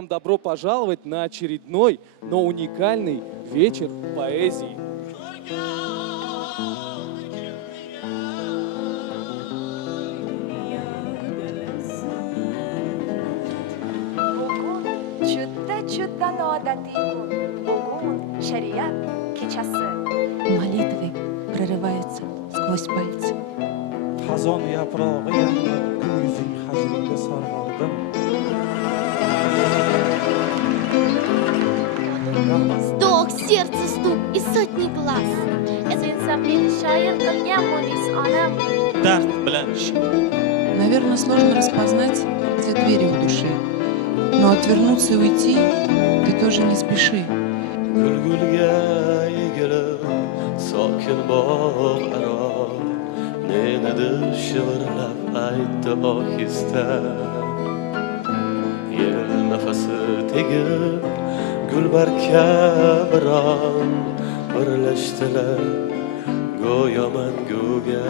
Добро пожаловать на очередной, но уникальный вечер поэзии. Juda noodatiy kun, bugun shariat kechasi. Молитвы прорываются сквозь пальцы. Xazon yaprog'i yangi bu yuzing hajriga sarg'aldim. 100 сердце стук и сотни глаз. Ezinsam meni shoir qilgan munis onam. Dard bilan Наверное, сложно распознать, где двери в душе. Но отвернуться и уйти ты тоже не спеши. Gulgulga egilib sokin bog' aro menidir shivirlab aytdi ohista. Yel nafasi tegib gulbarka biron birlashdilar go'yo manguga.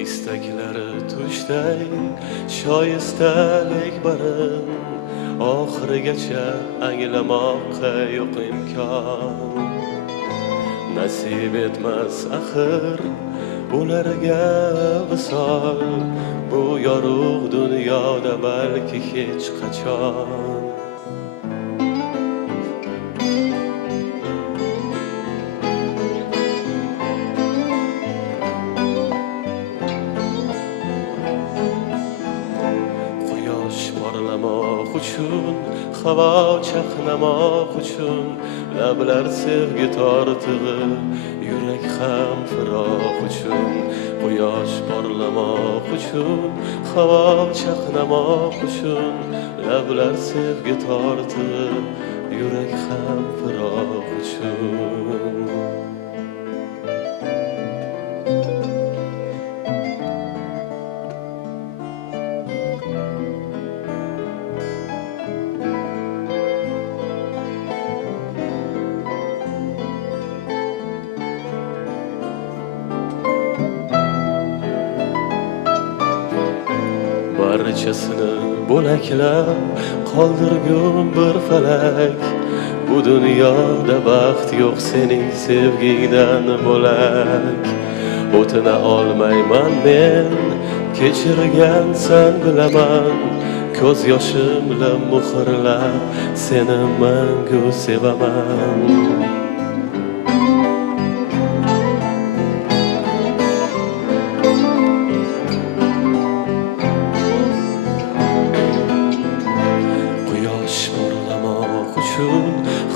İstaklari tushday shoyistalik barin oxirigacha anglamoqqa yo'q imkon. Nasib etmas axir ularga visol bu yorug' dunyoda balki hech qachon. Parlamoq uchun, havo chaqnamoq uchun, lablar sevgi tortig'i, yurak ham firoq uchun. Quyosh parlamoq uchun, havo chaqnamoq uchun, lablar sevgi tortig'i, yurak ham firoq uchun. Barchasini bo'laklab qoldirgum bir falak. Bu dunyoda baxt yo'q sening sevgingdan bo'lak. O'tina olmayman men, kechirgansan bilaman. Ko'z yoshim bilan muhrlab seni mangu sevaman.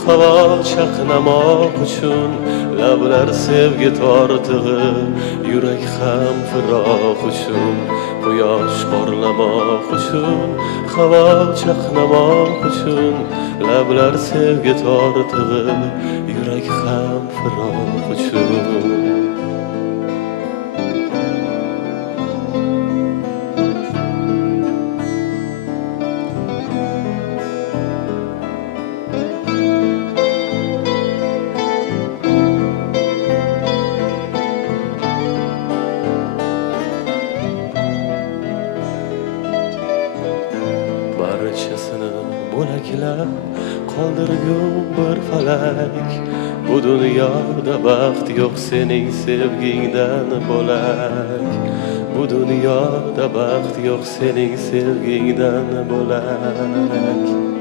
Havo chaqnamoq uchun, lablar sevgi tortig'i, yurak ham firoq uchun. Quyosh porlamoq uchun, havo chaqnamoq uchun, lablar sevgi tortig'i, yurak ham firoq uchun. Barchasini bo'laklab qoldirgum bir falak. Bu dunyoda baxt yo'q sening sevgingdan bo'lak. Bu dunyoda baxt yo'q sening sevgingdan bo'lak.